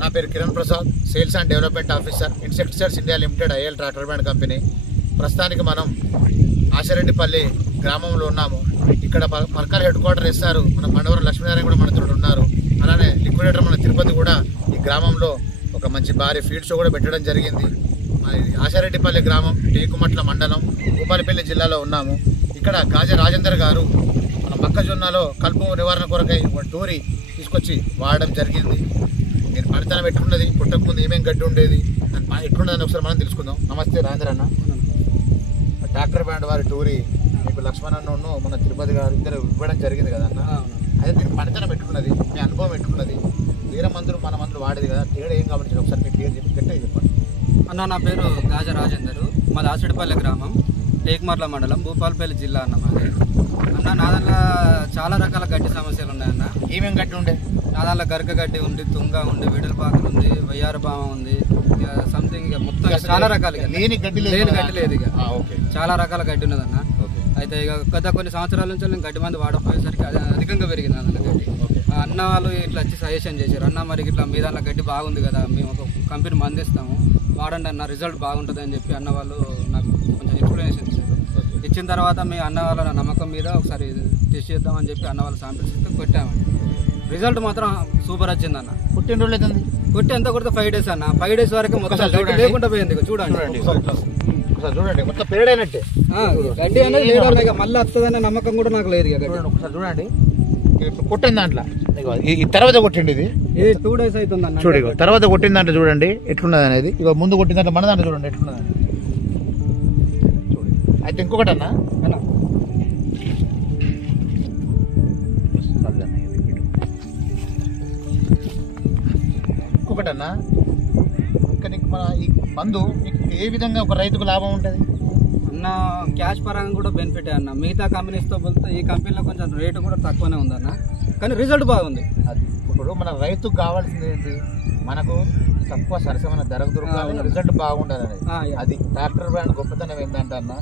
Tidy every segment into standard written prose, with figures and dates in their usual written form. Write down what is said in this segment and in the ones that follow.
నా పేరు Kiran Prasad, sales and development officer, insecticides India limited IL tractor brand company. ప్రస్తుతానికి మనం ఆశారెడ్డిపల్లి గ్రామంలో ఉన్నాము. ఇక్కడ పర్కల్ హెడ్ క్వార్టర్ ఇస్తారు. మన మండవరం లక్ష్మీనారాయణ కూడా మనతో ఉన్నారు. అలానే లిక్విడేటర్ మన తిరుపతి కూడా ఈ గ్రామంలో ఒక మంచి భారీ ఫీడ్ షో కూడా పెట్టడం జరిగింది. ఆశారెడ్డిపల్లి గ్రామం, టేకుమట్ల మండలం, భూపాలపల్లి జిల్లాలో ఉన్నాము. ఇక్కడ గాజా రాజేందర్ గారు మన మొక్కజొన్నలో కలుపు నివారణ కొరకై ఒక టూరీ తీసుకొచ్చి వాడడం జరిగింది. నేను పనితనం ఎట్లున్నది, పుట్టకముందు ఏమేమి గడ్డి ఉండేది, దాని ఎట్లున్నదని ఒకసారి మనం తెలుసుకుందాం. నమస్తే రాజేందర్ అన్న. ట్రాక్టర్ బ్రాండ్ వారి టూరీ మీకు లక్ష్మణ్ అన్న మన తిరుపతి గారు ఇద్దరు ఇవ్వడం జరిగింది కదా అన్న. అదే దీని పనితనం ఎట్లున్నది, మీ అనుభవం ఎట్లున్నది, వేరే మందులు మన మందులు వాడేది కదా, తేడా ఏం కావాలని ఒకసారి మీ పేరు చెప్పి గట్టిగా చెప్పండి అన్న. నా పేరు గాజా రాజేందరు, మాది ఆసిడిపల్లి గ్రామం, టేకుమట్ల మండలం, భూపాలపల్లి జిల్లా అన్న మాది. అన్న నా దాంట్లో చాలా రకాల గడ్డి సమస్యలు ఉన్నాయన్న. ఏమేమి గడ్డి ఉండే? నా దాంట్లో గరక గడ్డి ఉంది, తుంగ ఉంది, వెడల్పాకులు ఉంది, వయ్యారు బామ ఉంది, సంథింగ్ మొత్తం చాలా రకాలు. లేని గడ్డి లేదు ఇక చాలా రకాల గడ్డి ఉన్నదన్న. అయితే ఇక గత కొన్ని సంవత్సరాల నుంచి నేను గడ్డి మంది వాడకపోయేసరికి అధికంగా పెరిగింది అన్న గడ్డి. అన్న వాళ్ళు ఇట్లా వచ్చి సజెషన్ చేశారు, అన్న మరి ఇట్లా మీ దాంట్లో గడ్డి బాగుంది కదా, మేము ఒక కంపెనీ మందిస్తాము వాడండి అన్న, రిజల్ట్ బాగుంటుంది అని చెప్పి అన్న వాళ్ళు నాకు కొంచెం ఎక్స్ప్లెనేషన్ ఇచ్చారు. ఇచ్చిన తర్వాత మీ అన్న వాళ్ళ నమ్మకం మీద ఒకసారి టెస్ట్ చేద్దామని చెప్పి అన్న వాళ్ళ శాంపిల్స్ ఇస్తే కొట్టామండి. రిజల్ట్ మాత్రం సూపర్ వచ్చింది అన్న. పుట్టిన రోజులు అవుతుంది కొట్టి ఎంత కొడితే 5 days అన్న. 5 days వరకు మొత్తం లేకుండా పోయింది. చూడండి చూడండి మొత్తం పేడైనట్టే గడ్డి అనేది లేదు. ఇక మళ్ళీ వస్తుందనే నమ్మకం కూడా నాకు లేదు. ఒకసారి చూడండి, కొట్టిన దాంట్లో ఈ తర్వాత కొట్టిండి, ఇది 2 days అవుతుంది అన్న. చూడు తర్వాత కొట్టిన దాంట్లో చూడండి ఎట్లున్నది అనేది. ఇక ముందు కొట్టిన దాంట్లో మన దాంట్లో చూడండి ఎట్లున్నది. చూడండి అయితే ఇంకొకటి అన్న, ఇంకొకటి అన్న, ఇంకా నీకు మన ఈ మందు నీకు ఏ విధంగా ఒక రైతుకు లాభం ఉంటుంది అన్న? క్యాష్ పరంగా కూడా బెనిఫిట్ అన్న. మిగతా కంపెనీస్తో పోలిస్తే ఈ కంపెనీలో కొంచెం రేటు కూడా తక్కువనే ఉందన్న, కానీ రిజల్ట్ బాగుంది. అది ఇప్పుడు మన రైతుకు కావాల్సింది ఏంటి, మనకు తక్కువ సరసమైన ధరకు దొరకాలి, రిజల్ట్ బాగుండాలి అనేది. అది ట్రాక్టర్ బ్రాండ్ గొప్పతనం ఏంటంటే అన్న,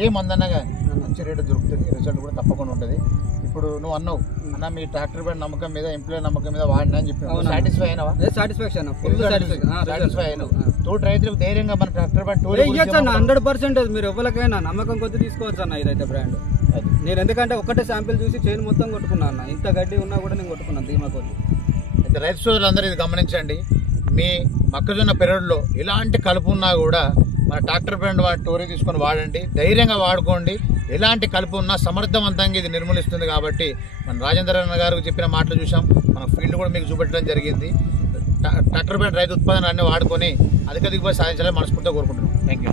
ఏ మందన్నా కానీ మంచి రేటు దొరుకుతుంది, రిజల్ట్ కూడా తప్పకుండా ఉంటుంది. ఇప్పుడు నువ్వు అన్నావు అన్న, మీ ట్రాక్టర్ బ్రాండ్ నమ్మకం మీద, ఎంప్లాయీ నమ్మకం మీద వాడినా అని చెప్పి సాటిస్ఫై అయినావా? సాటిస్ఫాక్షన్ సాటిస్ఫై అయినావు. తోటి రైతులకు ధైర్యంగా మన ట్రాక్టర్ బ్రాండ్ 100% మీరు ఎవరికైనా నమ్మకం కొద్ది తీసుకోవచ్చు అన్న. ఇదైతే బ్రాండ్ నేను ఎందుకంటే ఒకటే శాంపిల్ చూసి చైన్ మొత్తం కొట్టుకున్నా అన్న. ఇంత గడ్డి ఉన్నా కూడా నేను కొట్టుకున్నాను ధీమా కొద్ది. అయితే రైతు సోదరులందరూ ఇది గమనించండి, మీ మొక్కజొన్న పెరడులో ఎలాంటి కలుపు ఉన్నా కూడా మన ట్రాక్టర్ బ్రాండ్ వాడి టోరీ తీసుకొని వాడండి, ధైర్యంగా వాడుకోండి. ఎలాంటి కలుపు ఉన్నా సమర్థవంతంగా ఇది నిర్మూలిస్తుంది. కాబట్టి మన రాజేందర్ అన్న గారు చెప్పిన మాటలు చూసాం, మన ఫీల్డ్ కూడా మీకు చూపెట్టడం జరిగింది. ట్రాక్టర్ బ్రాండ్ రైతు ఉత్పాదన అన్ని వాడుకొని అధిక దిగుబడి సాధించాలని మనస్ఫూర్తిగా కోరుకుంటున్నాం. Thank you.